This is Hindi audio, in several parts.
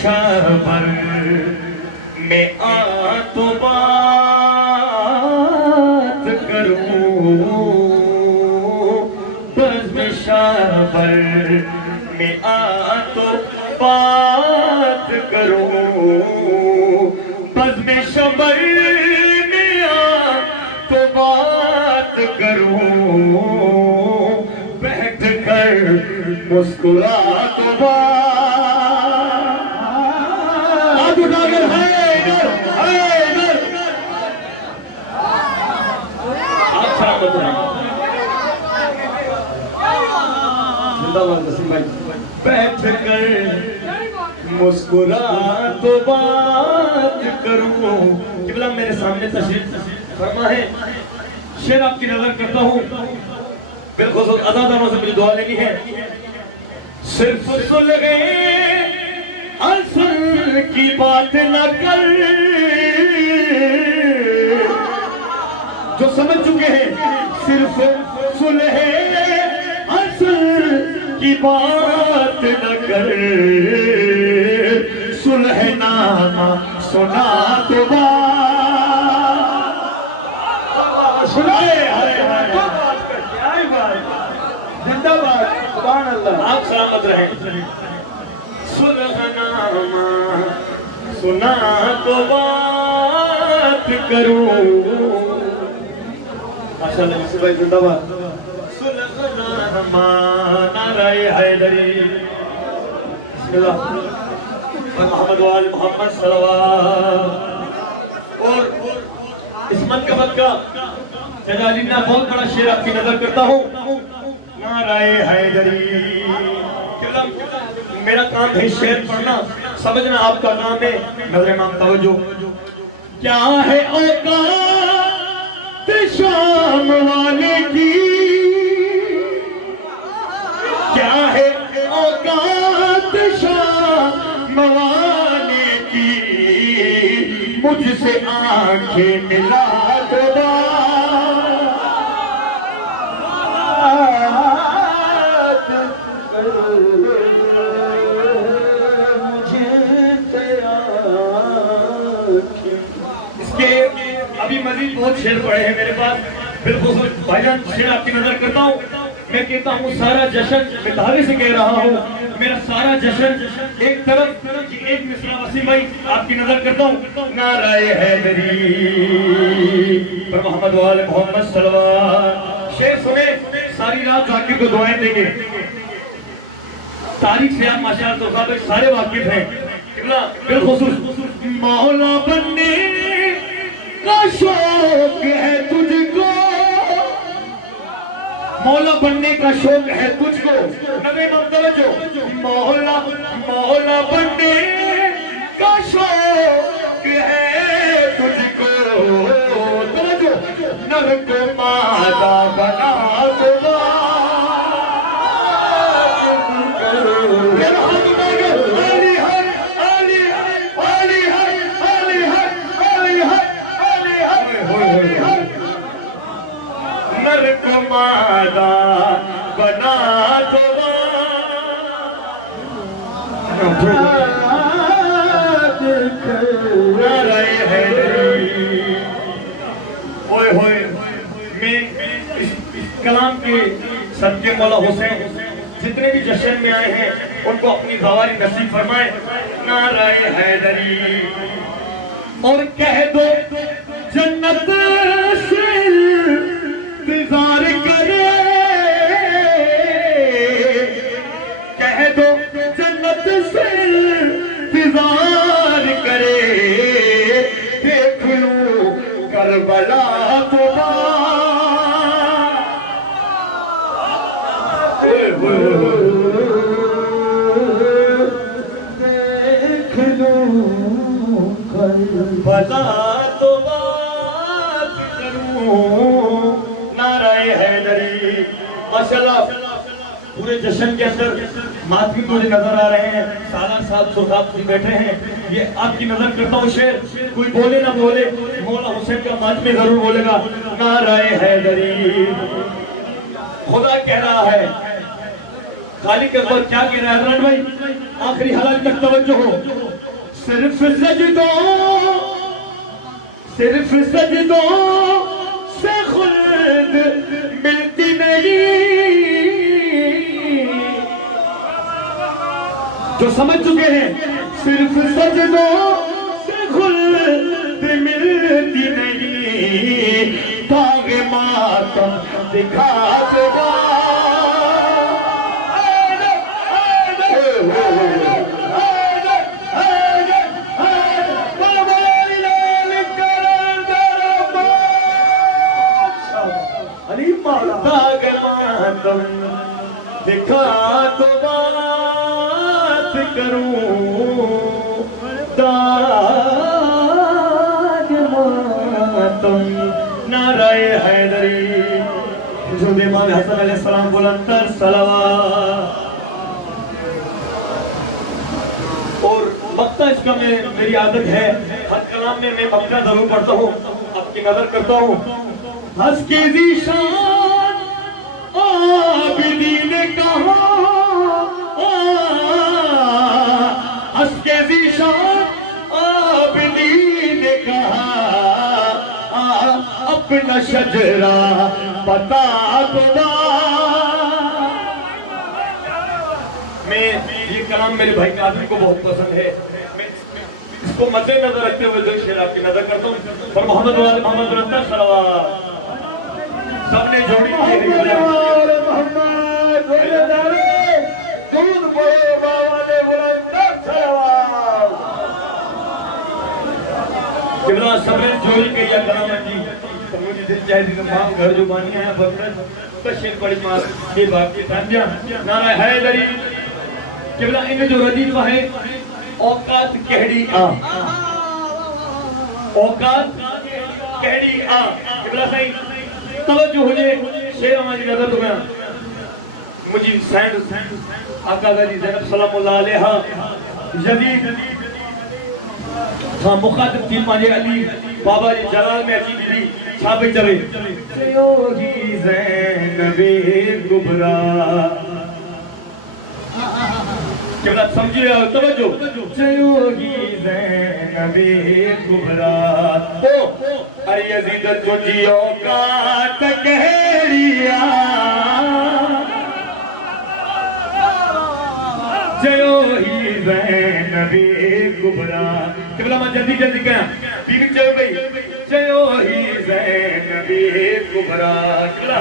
शाहबर में आ तो बात करूं, बज़्म शाहबर में आ तो बात करूं, बज़्म शाहबर में आ तो बात करूं, बैठ कर मुस्कुरा तो बात उठाकर है बैठ कर मुस्कुरा तो बात करूं। किबला मेरे सामने तशरीफ फरमा है, शेर आपकी नजर करता हूं, बिल्खुसूस अज़ादारों से मुझे दुआ लेनी है। सिर्फ सुलगे असल की बात न कर, जो समझ चुके हैं सिर्फ सुलहे असल की बात न कर, सुलहनामा सुना तो सुनाए जिंदाबाद, सुभान अल्लाह, आप सलामत रहे। सुलहनामा सुना तो बात करूं, माशाअल्लाह मुझसे भाई जिंदाबाद। सुलहनामा नाराए हैदरी, बिस्मिल्लाह मोहम्मद वाल मोहम्मद सल्लल्लाहु। और इस मनकबत का जलाली में बहुत बड़ा शेर आपकी नजर करता हूँ, नाराए हैदरी। मेरा काम है शेर पढ़ना, समझना आपका काम है। नजर इमाम तवज्जो, क्या है औकात शाम वाले की, क्या है औकात शाम वाले की, मुझसे आंखें मिला दो अभी मजीद बहुत शेर पड़े हैं मेरे पास। बिल्कुल भाईजान शेर आपकी नजर करता हूँ, मैं कहता हूँ सारा जश्न, मैं दावे से कह रहा हूँ मेरा सारा जश्न एक तरफ, एक मिसरा वसीम भाई आपकी नजर करता हूँ। नाराए हैदरी पर मोहम्मद वाले मोहम्मद सल्लल्लाहु। शेर सुने, सारी रात जाकिर को दुआएं देंगे। तारीख से आप माशाअल्लाह तो सारे वाकिफ हैं। बिल्खुसूस मौला बनने का शौक है तुझको, मौला बनने का शौक है तुझको। नबी तवज्जो, मौला मौला बनने का शौक है तुझको, तवज्जो नर को मादा बना दो। मादा बना दो, नाराए हैदरी। ओए होए, मैं इस कलाम के सदके मौला हुसैन जितने भी जश्न में आए हैं उनको अपनी ज़वारी नसीब फरमाए। नाराए हैदरी। और कह दो जन्नत से इंतजार करे, कह दो जन्नत से इंतजार करे, देख लूं करबला को देख लूं करबला तो बात करूं। नाराए हैदरी। माशाल्लाह पूरे जश्न के अंदर मातमी मुझे नजर आ रहे हैं, सालार साहब सुल्तान बैठे हैं। ये आपकी नजर करता हूँ शेर, कोई बोले ना बोले, मौला हुसैन का मातमी जरूर बोलेगा। नाराए हैदरी। खुदा कह रहा है, खालिक अकबर क्या कह रहा है? भाई आखिरी हालात तक तवज्जो हो। सिर्फ सजदों से खुल्द मिलती नहीं। जो समझ चुके हैं सिर्फ सजदों से खुल्द मिलती नहीं, तागे मातम दिखा देगा। दिखा तो बात करूं दाग मातम नाराए हैदरी। जो इमाम हसन अलैहिस्सलाम बुलंद सलावत। और मक्ता इसका मेरी आदत है, हर कलाम में मैं मक्ता जरूर पढ़ता हूँ, आपकी नजर करता हूँ। हंस के ज़ीशान आबिदीन ने कहा, हंस के ज़ीशान आबिदीन ने कहा, अपना शजरा बता दो। मैं ये कलाम मेरे भाई कादिर को बहुत पसंद है, मैं इसको मद्देनजर रखते हुए दो शेर आपकी नजर करता हूँ। और मोहम्मद वाले मोहम्मद रत्ता सलावत सबने जोड़ी कितना सबने जोड़ी के या कलाम जी मुझे दिल चाहे दिन मां घर जो बानी है बरकत बशेर बड़ी मां ये बात की तांजा नारा हैदरी किबला इन जो रदीफा है औकात कहड़ी आ, औकात कहड़ी आ। किबला सही तवज्जो हो जाए शेर हमारी नजर तो मैं मुझे सैंड आका गाजी ज़ैनब सलामुल्लाह अलैहा जदीद था मुखातिब थी माजे अली बाबा जी जलाल में अची दी साबित चले योगी ज़ैनबे कुबरा। क्या समझिए तवज्जो योगी ज़ैनबे कुबरा। ओ अरे यजीद तुझी औकात कहरिया जयो ही ज़ैनबे कुबरा। किबला मैं जल्दी जल्दी कह बीवी चल गई जयो ही ज़ैनबे कुबरा। किबला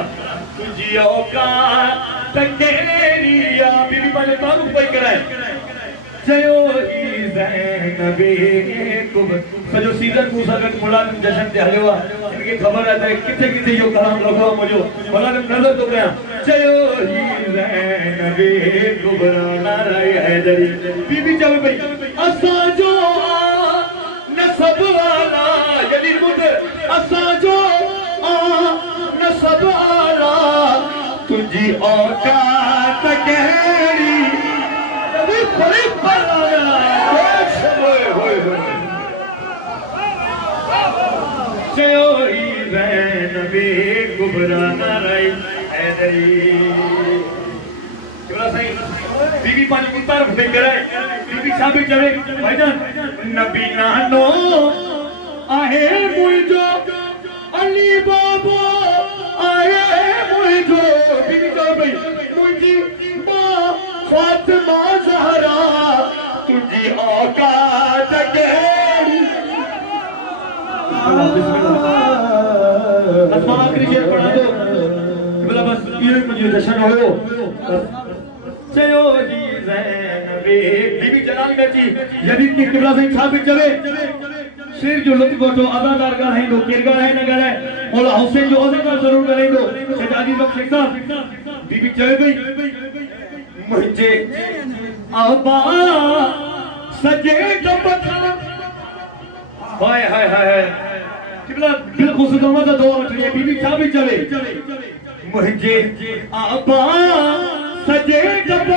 तुझी औकात कहरिया बीवी वाले तारुफ कोई कराए जयो ही ज़ैनबे कुबरा। सजो सीजन मूसा का मुलाजिम जश्न ते हलवा इनकी खबर आता है किथे किथे यो कलाम लगा मुझे मुलाजिम नजर तो गया जयो ही ज़ैनबे कुबरा नाराए हैदरी। बीबी चल गई असा जो नसब वाला यली मुद असा जो नसब वाला तुझी औकात कहरी अभी बड़ी फलाया जयो ही ज़ैनबे कुबरा नाराए हैदरी। सही बीबी पानी की तरफ देख करे बीबी साबित चले भाईजान नबी नानो आहे मुझो अली बाबो आए मुझो बीबी चल भाई मुझी मां फातिमा ज़हरा तुझी औकात कहरी। बस मामा आखिरी शेर पढ़ा दो बोला बस ये मुझे जश्न हो जयो ही ज़ैनबे। बीबी जलाल में जी यदीद की किबला से साबित चले शेर जो लुत्फ को अदादार का है दो किरगार है नगर है मौला हुसैन जो अदादार जरूर करे दो सजादी लोग शेख साहब बीबी चल गई मुझे आबा सजे जबता हाय हाय हाय किबला बिल्कुल सुदमा का दुआ उठ रही है बीबी साबित चले मुझे आबा सजे जब